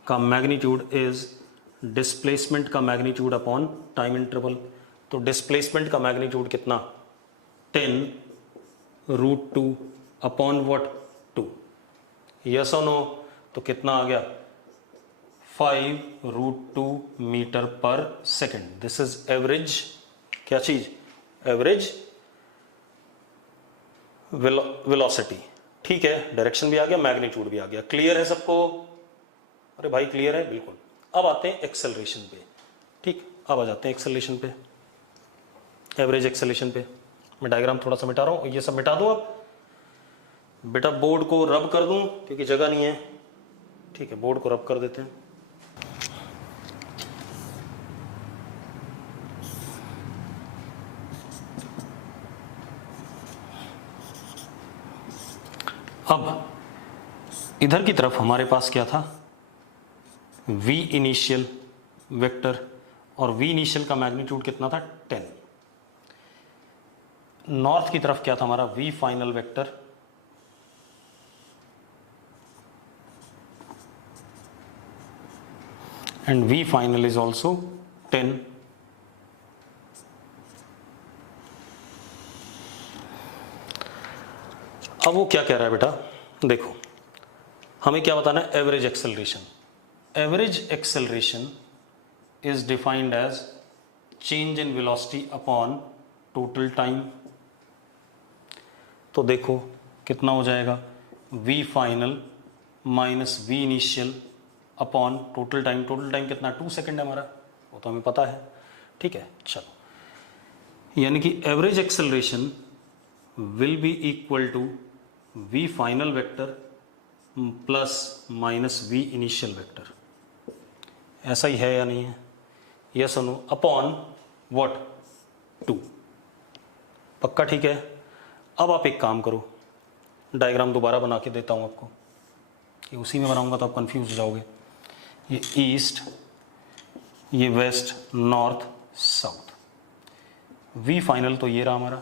का मैग्नीट्यूड इज डिस्प्लेसमेंट का मैग्नीट्यूड अपॉन टाइम इंटरवल। तो डिस्प्लेसमेंट का मैग्नीट्यूड कितना? 10√2 upon what? 2। Yes or no? तो कितना आ गया? 5√2 metre per second. This is average, क्या चीज? Average velocity. ठीक है, डायरेक्शन भी आ गया, मैग्नीट्यूड भी आ गया। क्लियर है सबको? अरे भाई क्लियर है? बिल्कुल। अब आते हैं एक्सेलरेशन पे। ठीक, अब आ जाते हैं एक्सेलरेशन पे, एवरेज एक्सेलरेशन पे। मैं डायग्राम थोड़ा सा मिटा रहा हूं, ये सब मिटा दूं अब बेटा, बोर्ड को रब कर दूं क्योंकि जगह नहीं है। ठीक है, बोर्ड को रब कर देते हैं। अब इधर की तरफ हमारे पास क्या था? v इनिशियल वेक्टर, और v इनिशियल का मैग्नीट्यूड कितना था? 10। नॉर्थ की तरफ क्या था हमारा? v final vector, and v final is also 10। अब वो क्या कह रहा है बेटा? देखो, हमें क्या बताना है? Average acceleration. Average acceleration is defined as change in velocity upon total time। तो देखो कितना हो जाएगा? v final minus v initial upon total time. Total time कितना? 2 सेकेंड है हमारा, वो तो हमें पता है। ठीक है, चलो, यानी कि average acceleration will be equal to v final vector plus minus v initial vector. ऐसा ही है या नहीं है? Yes or no? Upon what? 2। पक्का? ठीक है। अब आप एक काम करो, डायग्राम दोबारा बना के देता हूं आपको, कि उसी में बनाऊंगा तो आप कंफ्यूज हो जाओगे। ये ईस्ट, ये west, north, south. V final तो ये रहा हमारा,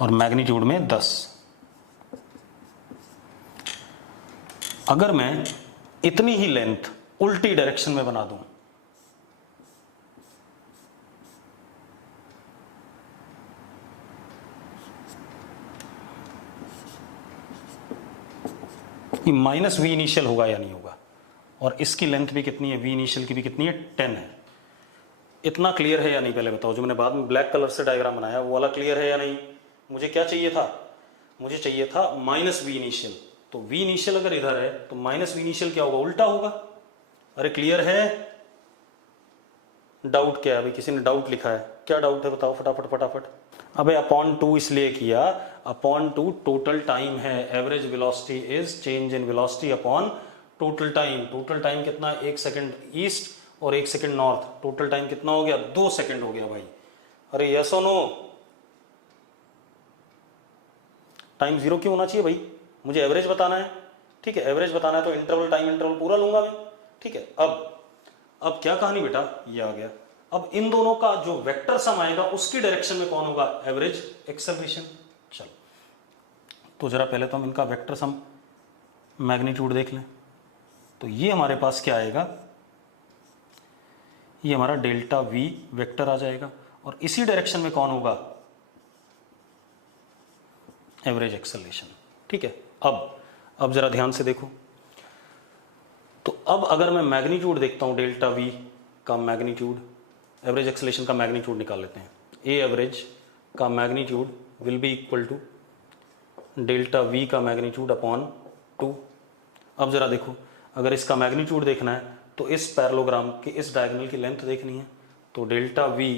और मैग्नीट्यूड में 10। अगर मैं इतनी ही लेंथ उल्टी डायरेक्शन में बना दूं, कि माइनस वी इनिशियल होगा या नहीं होगा, और इसकी लेंथ भी कितनी है? वी इनिशियल की भी कितनी है? 10 है। इतना क्लियर है या नहीं? पहले बताओ। जो मैंने बाद में ब्लैक कलर से डायग्राम बनाया वो वाला क्लियर है या नहीं? मुझे क्या चाहिए था? मुझे चाहिए था माइनस वी इनिशियल। तो वी इनिशियल अगर इधर है तो माइनस वी इनिशियल क्या होगा? उल्टा होगा। अरे क्लियर है? डाउट क्या है? अभी किसी ने डाउट लिखा है, क्या डाउट है बताओ फटाफट फटाफट। अबे अपॉन 2 इसलिए किया, अपॉन 2 टोटल टाइम है। Average velocity is change in velocity upon total time. Total time कितना? 1 सेकंड ईस्ट और 1 सेकंड नॉर्थ। टोटल टाइम कितना हो गया? 2 सेकंड हो गया भाई। अरे यस और नो? टाइम 0 क्यों होना चाहिए भाई? मुझे एवरेज बताना है। ठीक है, एवरेज बताना है तो इंटरवल, टाइम इंटरवल पूरा लूंगा मैं। ठीक है, अब क्या कहानी बेटा? ये आ गया। अब इन दोनों का जो वेक्टर सम आएगा उसकी डायरेक्शन में कौन होगा? Average acceleration. चलो, तो जरा पहले तो हम इनका वेक्टर सम मैग्नीट्यूड देख लें। तो ये हमारे पास क्या आएगा? ये हमारा डेल्टा वी वेक्टर आ जाएगा, और इसी डायरेक्शन में कौन होगा? Average acceleration. ठीक है, अब जरा ध्यान से देखो। तो अब अगर मैं मैग्नीट्यूड देखता हूं, डेल्टा वी का मैग्नीट्यूड, एवरेज एक्सेलरेशन का मैग्नीट्यूड निकाल लेते हैं। ए एवरेज का magnitude will be equal to delta V का मैग्नीट्यूड अपॉन 2। अब जरा देखो, अगर इसका मैग्नीट्यूड देखना है तो इस पैरेललोग्राम के इस डायगोनल की लेंथ देखनी है, तो डेल्टा वी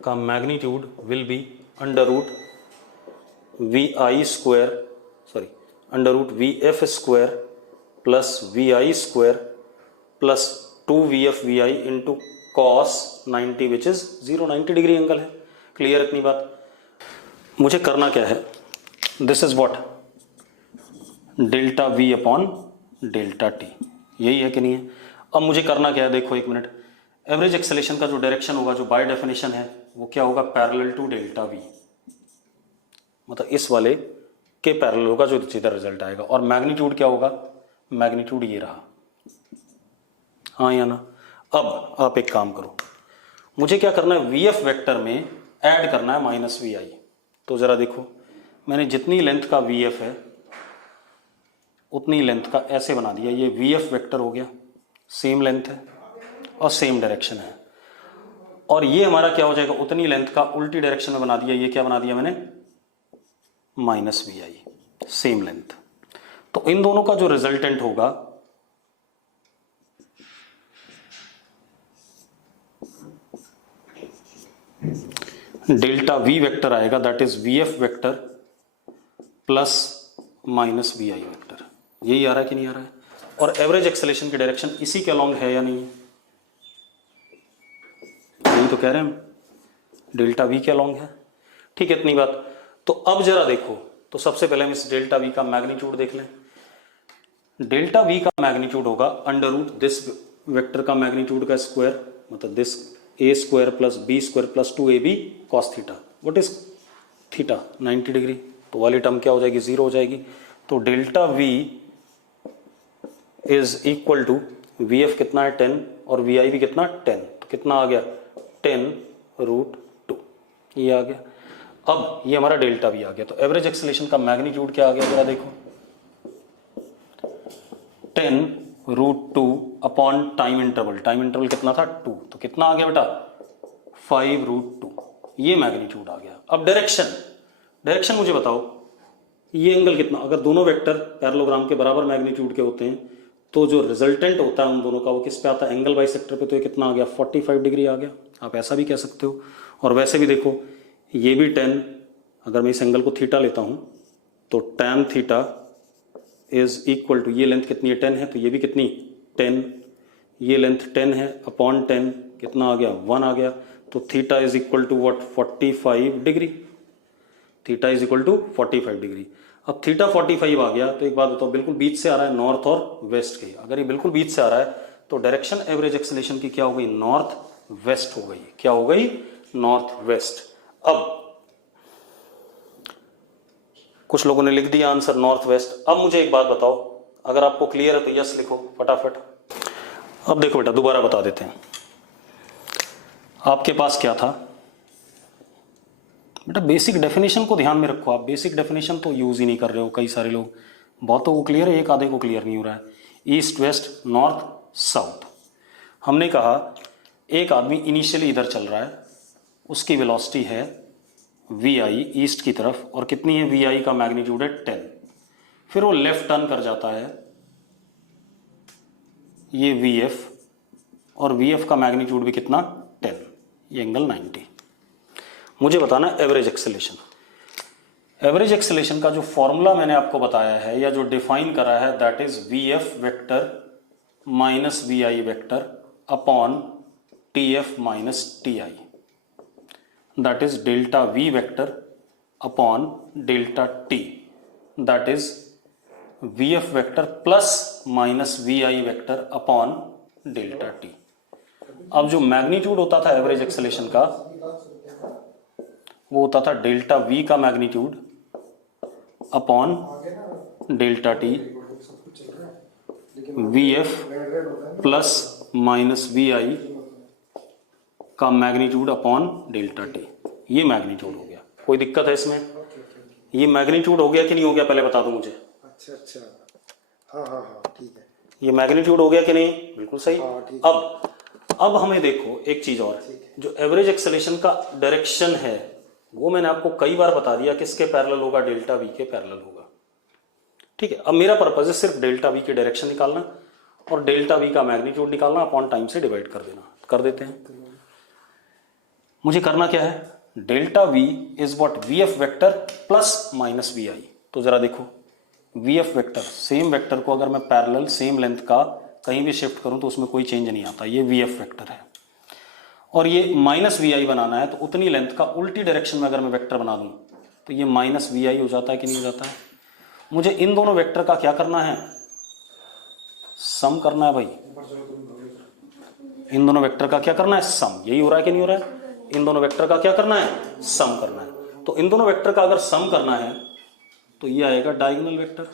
का magnitude will be under root V I square, sorry under root V F square plus V I square plus 2 V I into cos 90 which is 90 degree angle है। Clear इतनी बात? मुझे करना क्या है, this is what delta V upon delta T, यही है कि नहीं है? अब मुझे करना क्या है, देखो एक मिनट, एवरेज एक्सेलेरेशन का जो डायरेक्शन होगा, जो बाय डेफिनेशन है, वो क्या होगा, पैरेलल टू डेल्टा वी, मतलब इस वाले के पैरेलल होगा जो सीधा रिजल्ट आएगा। और मैग्नीट्यूड क्या होगा, मैग्नीट्यूड ये रहा, हाँ या ना? अब आप एक काम करो, मुझे क्या करना है, वी एफ वेक्टर में ऐड करना है माइनस वी आई। तो जरा देखो, मैंने जितनी लेंथ का वी एफ है उतनी लेंथ का ऐसे बना दिया, ये वी एफ वेक्टर हो गया, सेम लेंथ है और सेम डायरेक्शन है, और ये हमारा क्या हो जाएगा, उतनी लेंथ का उल्टी डायरेक्शन में बना दिया, ये क्या बना दिया मैंने, minus V I, same length. तो इन दोनों का जो रिजल्टेंट होगा डेल्टा वी वेक्टर आएगा, that is V F vector plus minus V I vector. यही आ रहा है कि नहीं आ रहा है? और एवरेज एक्सेलेरेशन की डायरेक्शन इसी के अलोंग है या नहीं है? यही तो कह रहे हैं हम, डेल्टा वी के अलोंग है। ठीक है, इतनी बात। तो अब जरा देखो, तो सबसे पहले हम इस डेल्टा वी का मैग्नीट्यूड देख लें। डेल्टा वी का मैग्नीट्यूड होगा अंडर रूट दिस वेक्टर का मैग्नीट्यूड का स्क्वायर, मतलब this A square plus B square plus 2ab cos theta. What is theta? 90 degree. तो वाली टर्म क्या हो जाएगी, 0 हो जाएगी। तो delta V is equal to V F कितना है 10 और वी आई भी कितना 10, तो कितना आ गया 10√2, ये आ गया। अब ये हमारा डेल्टा वी आ गया। तो एवरेज एक्सेलेरेशन का मैग्नीट्यूड क्या आ गया, जरा देखो, 10√2 upon time interval. Time interval कितना था 2, तो कितना आ गया बेटा 5√2, ये मैग्नीट्यूड आ गया। अब डायरेक्शन मुझे बताओ, ये एंगल कितना, अगर दोनों वेक्टर पैरेललोग्राम के बराबर मैग्नीट्यूड के होते हैं तो जो रिजल्टेंट होता है उन दोनों का वो किस पे आता है, एंगल बाइसेक्टर पे। तो ये कितना आ गया 45 डिग्री आ गया। आप ऐसा भी कह सकते हो। और वैसे भी देखो, ये भी 10, अगर मैं इस एंगल को थीटा लेता हूं तो tan theta is equal to, ये लेंथ कितनी है 10 है, तो ये भी कितनी 10, ये लेंथ 10 है अपॉन 10 कितना आ गया 1 आ गया। तो theta is equal to what 45 degree. Theta is equal to 45 degree. अब थीटा 45 आ गया, तो एक बात बताओ, बिल्कुल बीच से आ रहा है, नॉर्थ और वेस्ट के। अगर ये बिल्कुल बीच से आ रहा है तो डायरेक्शन एवरेज एक्सेलेरेशन की क्या हो गई, नॉर्थ वेस्ट हो गई। क्या हो गई, नॉर्थ वेस्ट। अब कुछ लोगों ने लिख दिया आंसर नॉर्थ वेस्ट। अब मुझे एक बात बताओ, अगर आपको क्लियर है तो यस लिखो फटाफट। अब देखो बेटा, दोबारा बता देते हैं। आपके पास क्या था बेटा, बेसिक डेफिनेशन को ध्यान में रखो। आप बेसिक डेफिनेशन तो यूज ही नहीं कर रहे हो, कई सारे लोग, बहुतों को क्लियर है, एक आधे को क्लियर नहीं हो रहा है। ईस्ट वेस्ट नॉर्थ साउथ, हमने कहा एक आदमी इनिशियली इधर चल रहा है, उसकी वेलोसिटी है वी आई ईस्ट की तरफ, और कितनी है वी आई का मैग्नीट्यूड है 10। फिर वो लेफ्ट टर्न कर जाता है, ये वी एफ, और वी एफ का मैग्नीट्यूड भी कितना 10, ये एंगल 90। मुझे बताना एवरेज एक्सेलेरेशन। एवरेज एक्सेलेरेशन का जो फॉर्मूला मैंने आपको बताया है या जो डिफाइन करा है, that is V F vector minus V I vector upon T F minus T I, that is delta V vector upon delta T, that is V F vector plus minus V I vector upon delta T. अब जो magnitude होता था average acceleration का, वो होता था delta V का magnitude upon delta T, V F plus minus V I का मैग्नीट्यूड अपॉन डेल्टा टी। ये मैग्नीट्यूड हो गया। कोई दिक्कत है इसमें? ये मैग्नीट्यूड हो गया कि नहीं हो गया, पहले बता दो मुझे। अच्छा, हाँ ठीक है। ये मैग्नीट्यूड हो गया कि नहीं? बिल्कुल सही। हाँ, अब हमें देखो एक चीज और, जो एवरेज एक्सेलेरेशन का डायरेक्शन है वो मैंने आपको कई बार बता दिया किसके पैरेलल होगा, डेल्टा वी के पैरेलल होगा। ठीक है, अब मेरा पर्पज है सिर्फ डेल्टा वी की डायरेक्शन निकालना, और डेल्टा वी का मैग्नीट्यूड निकालना, अपॉन टाइम से डिवाइड कर देना। कर देते हैं। मुझे करना क्या है, delta V is what, V F vector plus minus V I. तो जरा देखो, V F vector, same vector को अगर मैं पैरेलल सेम लेंथ का कहीं भी शिफ्ट करूं तो उसमें कोई चेंज नहीं आता, ये वी एफ वेक्टर है। और ये माइनस वी आई बनाना है, तो उतनी लेंथ का उल्टी डायरेक्शन में अगर मैं वेक्टर बना दूं तो ये माइनस वी आई हो जाता है कि नहीं हो जाता है। मुझे इन दोनों वेक्टर का क्या करना है, सम करना है भाई। इन दोनों वेक्टर का क्या करना है, सम। यही हो रहा है कि नहीं हो रहा है, इन दोनों वेक्टर का क्या करना है, सम करना है। तो इन दोनों वेक्टर का अगर सम करना है तो ये आएगा diagonal vector.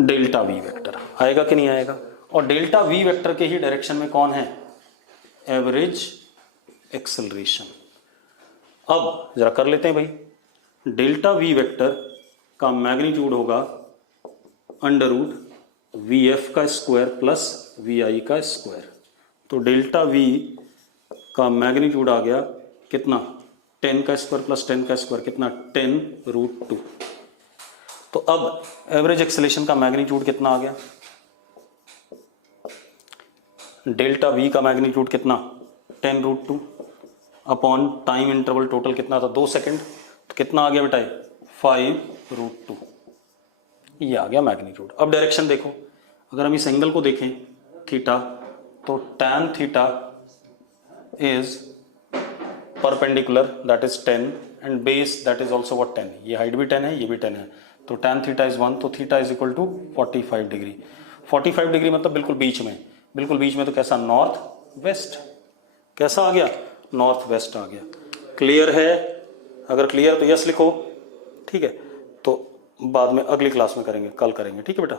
Delta V vector आएगा कि नहीं आएगा। और डेल्टा वी वेक्टर के ही डायरेक्शन में कौन है, एवरेज एक्सेलरेशन। अब जरा कर लेते हैं भाई, डेल्टा वी वेक्टर का मैग्नीट्यूड होगा अंडर रूट वी एफ का स्क्वायर प्लस वी आई का स्क्वायर। तो डेल्टा वी का मैग्नीट्यूड आ गया कितना, 10 का स्क्वायर प्लस 10 का स्क्वायर कितना, 10√2। तो अब एवरेज एक्सेलरेशन का मैग्नीट्यूड कितना आ गया, डेल्टा वी का मैग्नीट्यूड कितना, 10√2 अपॉन टाइम इंटरवल टोटल कितना था, 2 सेकेंड। तो कितना आ गया बेटा, 5√2। ये आ गया मैग्नीट्यूड। अब डायरेक्शन देखो, अगर हम इस एंगल को देखें थीटा, तो tan theta is perpendicular that is 10 and base that is also what 10। ये हाइट भी 10 है, ये भी 10 है। तो tan थीटा इज 1, तो theta is equal to 45 degree. 45 degree मतलब बिल्कुल बीच में, बिल्कुल बीच में। तो कैसा, नॉर्थ वेस्ट। कैसा आ गया, नॉर्थ वेस्ट आ गया। क्लियर है, अगर क्लियर तो यस लिखो, ठीक है। तो बाद में अगली क्लास में करेंगे, कल करेंगे, ठीक है बेटा।